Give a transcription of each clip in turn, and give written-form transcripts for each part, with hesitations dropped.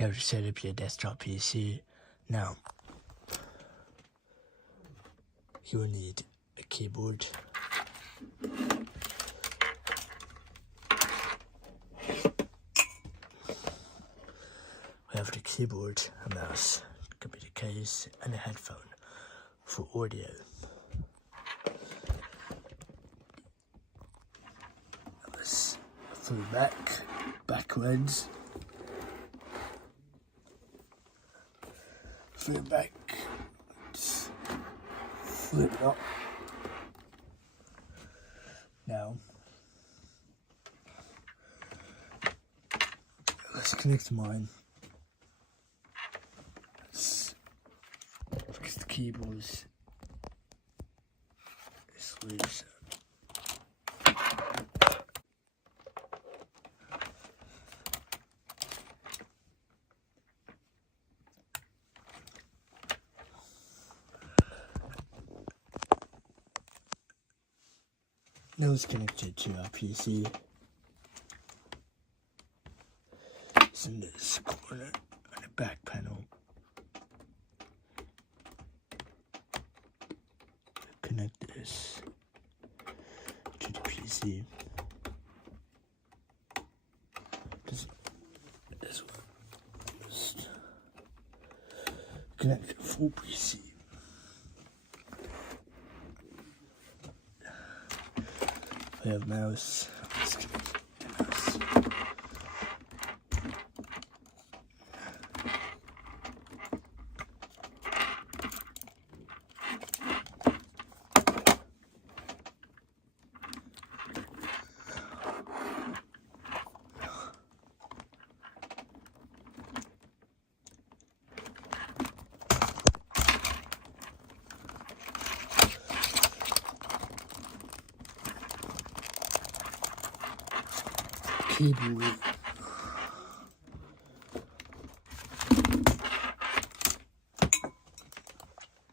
You have to set up your desktop PC. Now, you will need a keyboard. We have the keyboard, a mouse, computer case, and a headphone for audio. Let's flip backwards. Flip back, flip it up. Now, let's connect mine. Because the keyboard is loose. Now it's connected to our PC. It's in this corner on the back panel. Connect this to the PC. This one. Just connect to the full PC. We have mouse. Let's connect the mouse. Keyboard.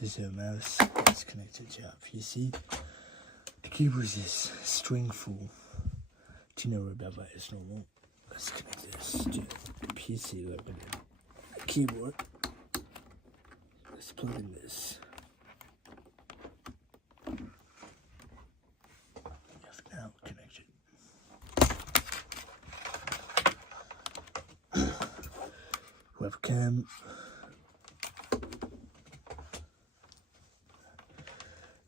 This is our mouse. It's connected to our PC. The keyboard is string full. Do you know about that? It's normal. Let's connect this to the PC. Look at the keyboard. Let's plug in this. We have now connected. Webcam.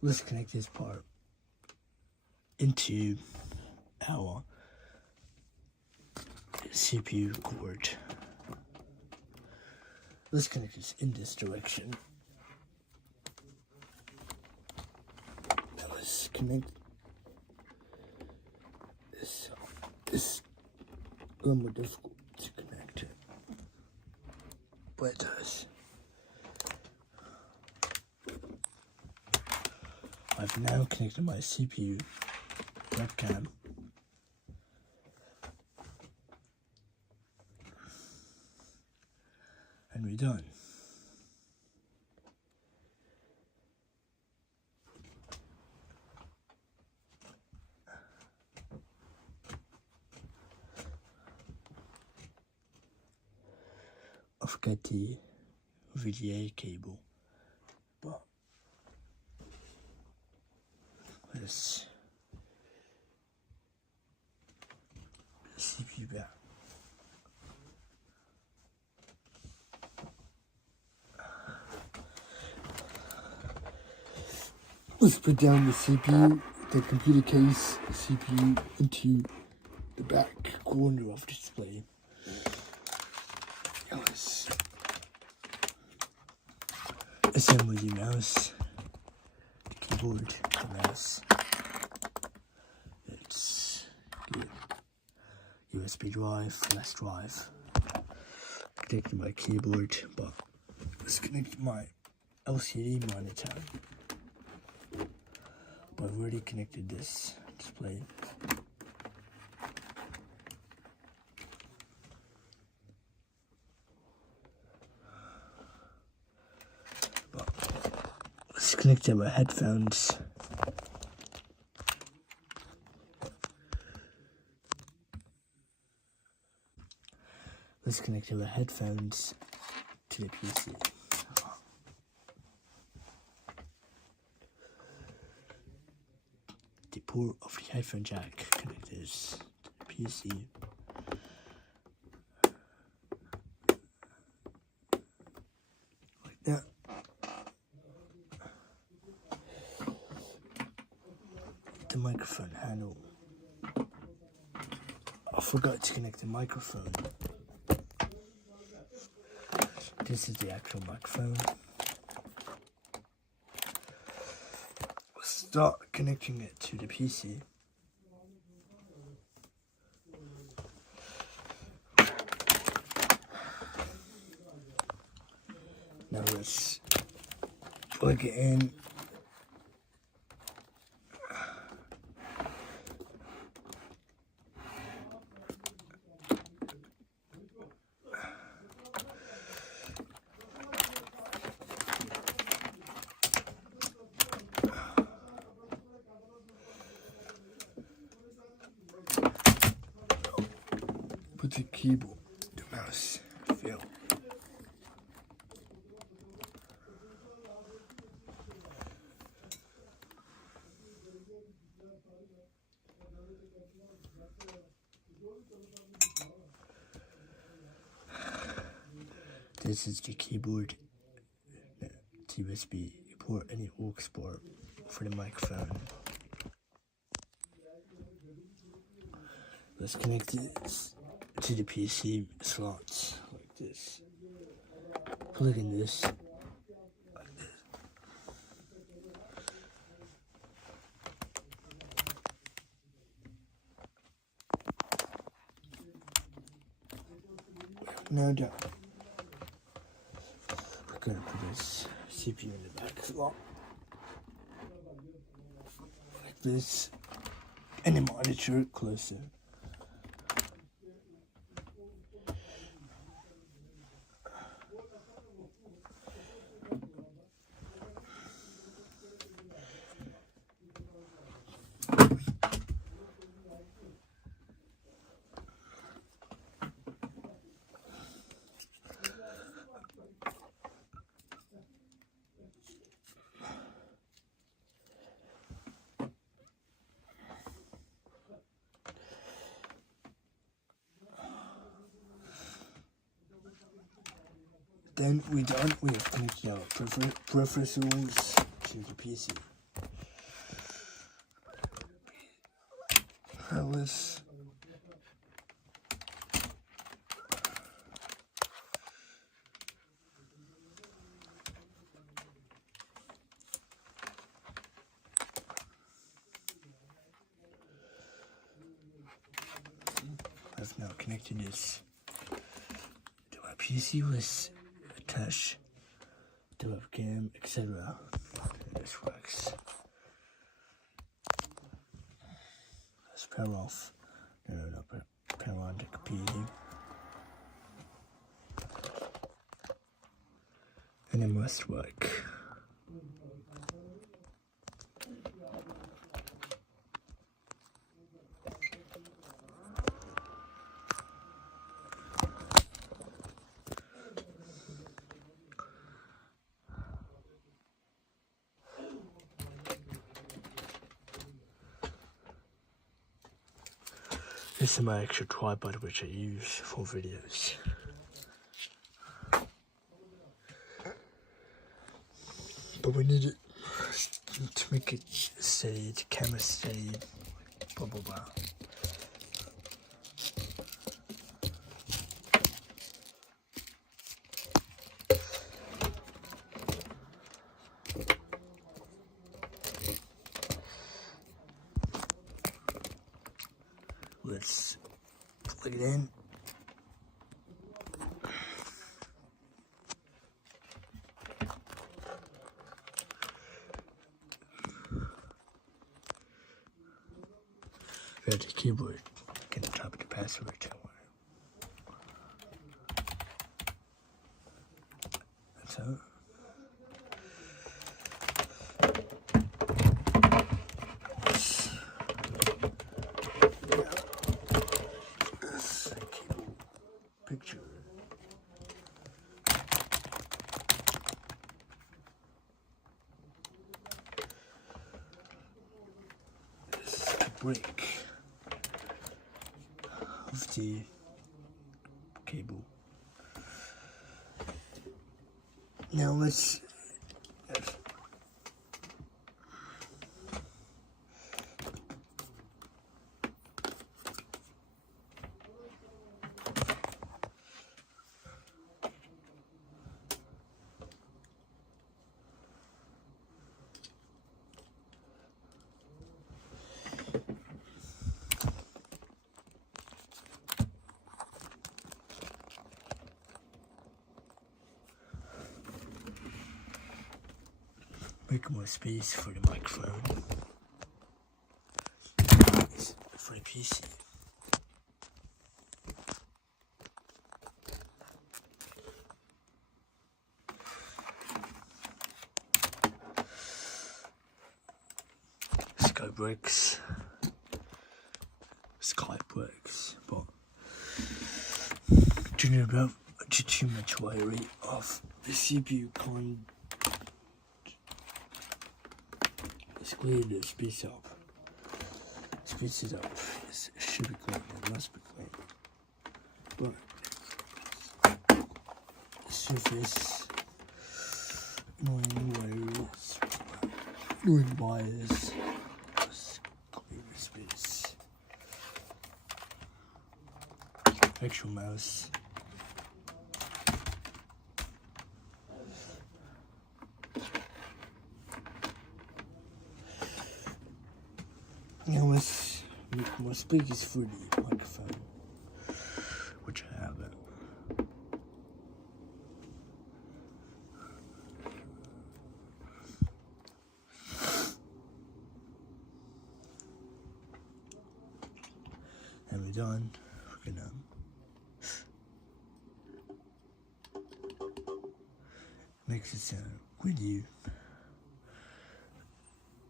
Let's connect this part into our CPU cord. Let's connect this in this direction. Now let's connect this. This is a little more difficult to connect, but it does. I've now connected my CPU webcam. And we're done. I forgot the VGA cable, but let's CPU back. Let's put down the CPU, the computer case, CPU into the back corner of the display. Now let's assemble the mouse, the keyboard, the mouse. It's good. USB drive, flash drive. Connected my keyboard, but let's connect my LCD monitor. But I've already connected this display. But let's connect to my headphones. Let's Let's connect the headphones to the PC. The port of the headphone jack connectors to the PC. Like that. The microphone handle. I forgot to connect the microphone. This is the actual microphone. We'll start connecting it to the PC. Now let's plug it in. Put the keyboard, the mouse, fail. This is the keyboard, the USB port and the aux port for the microphone. Let's connect it to the PC slots like this. Plug in this like this. Now done. We're gonna put this CPU in the back slot like this, and the monitor closer. Then we're done with connecting our peripherals to the PC. Now let's I've now connected this to my PC with touch, the webcam, etc. This works. Let's power off. No, power on the computer. And it must work. This is my extra tripod which I use for videos. But we need it to make it steady, the camera steady, blah blah blah. Let's plug it in. We have the keyboard. Get the top of the password somewhere. That's how. Picture. brick of the cable. Now let's make more space for the microphone for the PC. Skybricks, Skype works, but do you know about too much wiring of the CPU can't basically the speeds up. Speeds it up. It should be clean, it must be clean. But surface annoying wires. Clean the space. Actual mouse. Now let's make more speakers for the microphone, which I have. And we're done. We're gonna make the sound when you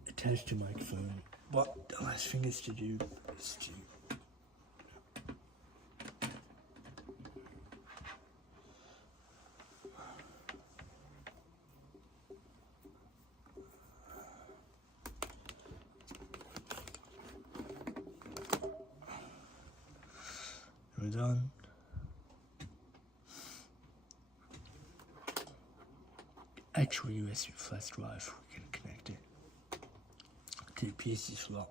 attach the microphone. What the last thing is to do is to we're done. Actual USB flash drive, we can connect it to the PC slot.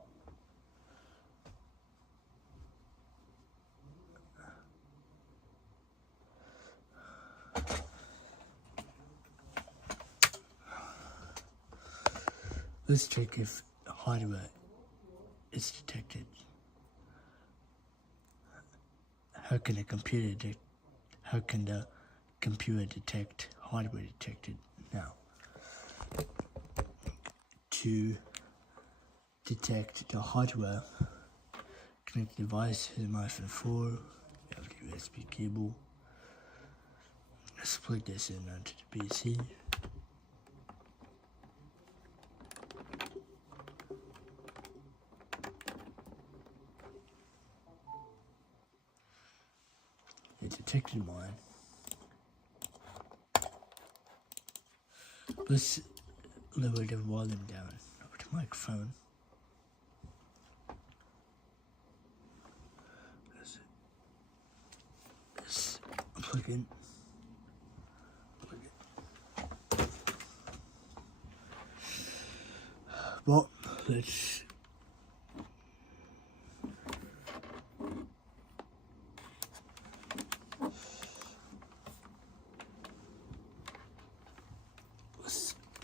Let's check if hardware is detected. How can the computer detect hardware detected? Now, to detect the hardware, connect the device to the iPhone 4. You have the USB cable. Let's plug this in onto the PC. It detected mine. Let's lower the volume down over the microphone. Let's plug in. Well, let's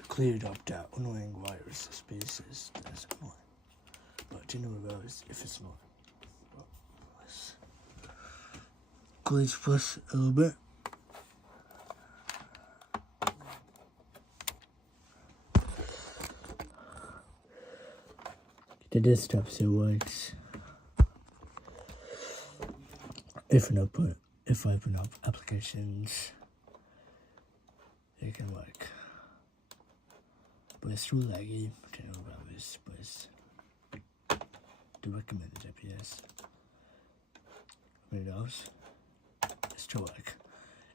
clear it up that annoying virus spaces. That's annoying. But you know about it if it's not. Well, let's glitch plus a little bit. The desktop still works. If I open up applications, it can work. But it's still laggy. I don't know about this, but it's the recommended FPS. What else? It's still like,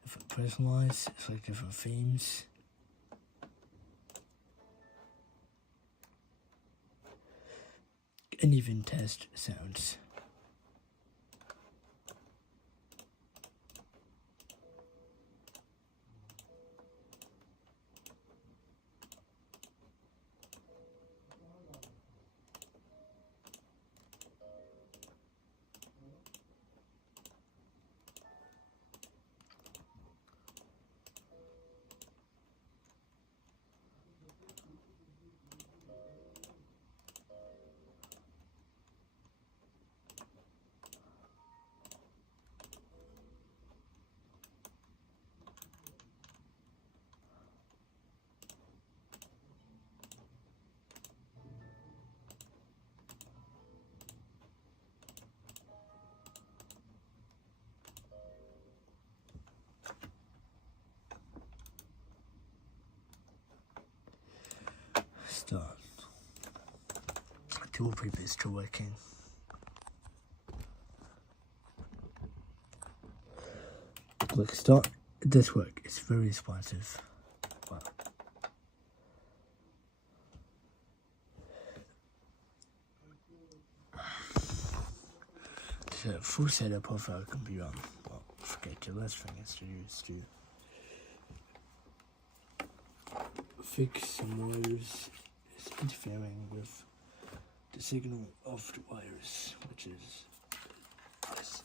if I personalize, it's like different themes. and even test sounds. Start. Tool previous to working. Click start. It does work. It's very responsive. Wow. So full setup of our computer. Well, forget the last thing is to fix some wires interfering with the signal of the wires, which is this.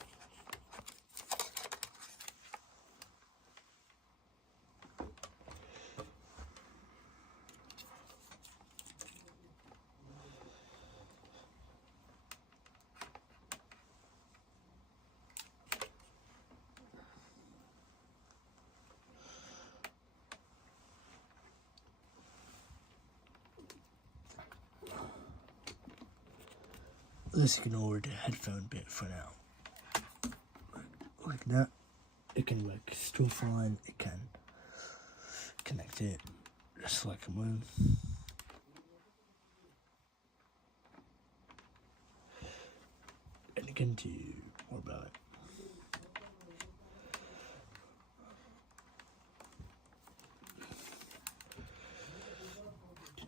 Let's ignore the headphone bit for now. Like that. It can work still fine. It can connect it just like a moon. And again, to more about it.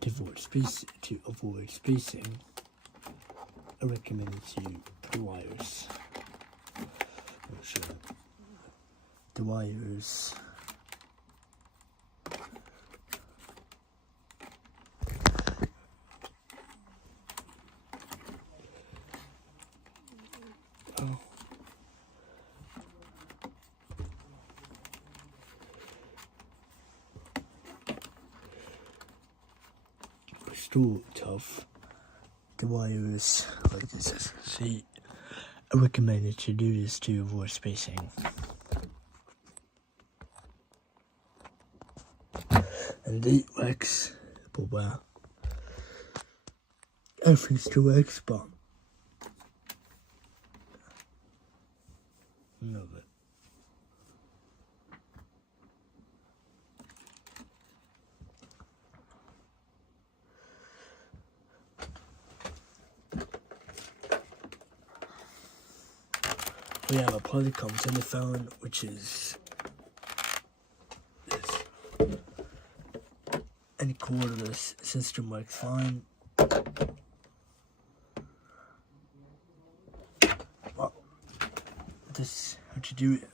To avoid spacing, I recommend to put wires. I'll show you. The wires still tough. The wires like this. See, I recommend you to do this to avoid spacing. And it works, but well, everything still works, but none of it. We have a Polycom telephone, which is this. Any cordless system works fine. Well, this is how to do it.